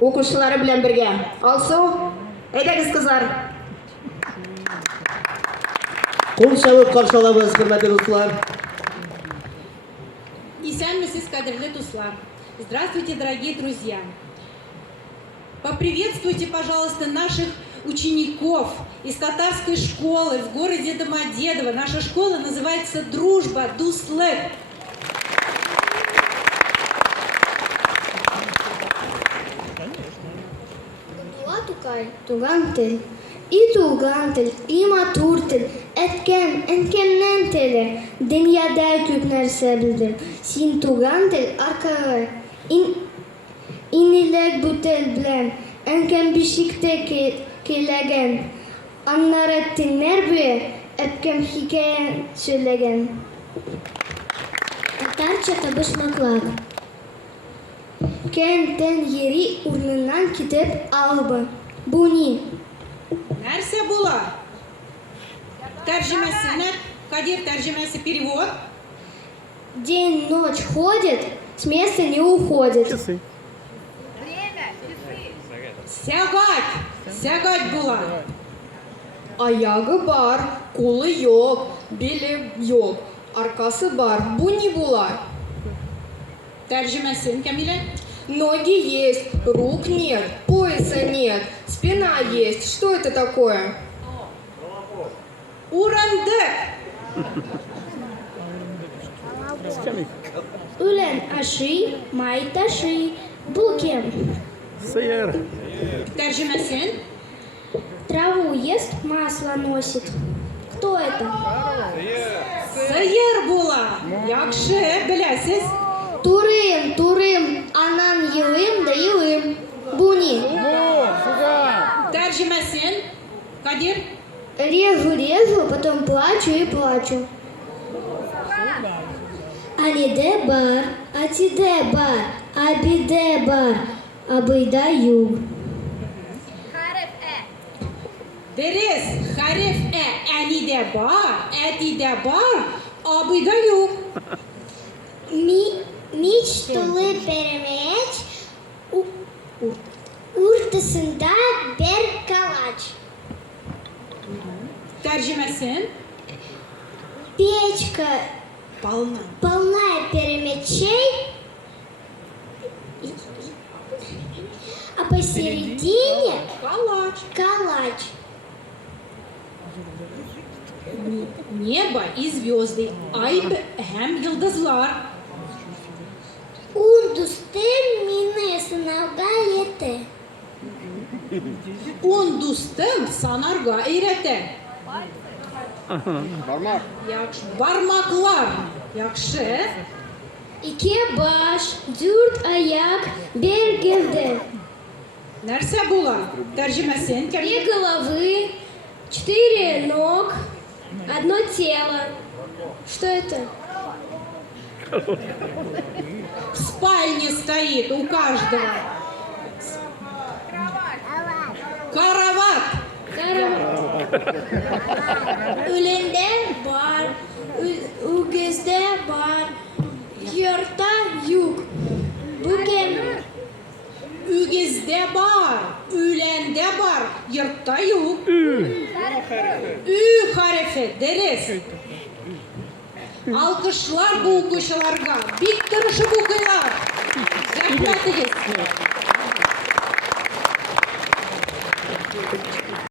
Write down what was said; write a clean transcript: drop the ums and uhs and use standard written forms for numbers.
оқушылары белән бергә. Алсу, әйдәгез кызлар. Кул чабып каршы алабыз, хөрмәтле дуслар. Исәнмесез, кадерле дуслар. Здравствуйте, дорогие друзья. Поприветствуйте, пожалуйста, наших учеников из татарской школы в городе Домодедово. Наша школа называется «Дружба Дуслек». Туган тел, и туган тел, и матур тел, әткәмнән теле, дөньяда күп нәрсә белдем. Син туган тел аркага, инелек бүтәл белән, әнкәм бишектә келәгән, аннары төннәр буе әткәм хикәя сөйләгән. Татарча табышмаклар. Кәнтән йөри урыннан китеп албы. Bu ni? Нәрсә була? Тәрҗемәсенә, Кадир, тәрҗемәсе перевод. День, ночь ходит, с места не уходит. Сәгать була. Аягы бар, кулы yok, беле yok, аркасы бар. Бу ни була? Тәрҗемәсен, Камилә. Ноги есть, рук нет, пояса нет, спина есть. Что это такое? Урындык. Үлән ашый, май ташый. Bu kim? Сыер. Тәрҗемәсен. Траву ест, масло носит. Кто это? Сыер була. Яхшы, беләсез. Турым, анан елым да елым. Bu ni? Тәрҗемәсен. Кадир. Режу, потом плачу и плачу. Алиде бар, атиде бар, абиде бар, абыйда юк. Дөрес. Хариф әнидә бар, әтидә бар, абыйда юк. Мич тулы перемеч, уртасында бер калач. Тәрҗемәсен. Печка полная перемечей, а посередине калач. Небо и звезды, ай һәм йолдызлар. Ун дустым мине сынауга йөртә. Ун дустым санарга өйрәтә. Бармаклар. Яхшы. Ике баш, дүрт аяк, бер гәүдә. Нәрсә була? Тәрҗемәсен, Две Камил. головы, 4 ног, одно тело. Что это? В спальне стоит у каждого. Карават. Үләндә бар, үгездә бар, йортта юк. Bu kim? Үгездә бар, үләндә бар, йортта юк. Ü хәрефе, дөрес. Алкышлар бу укучыларга. Бик тырышып укыйлар. Рәхмәтегез.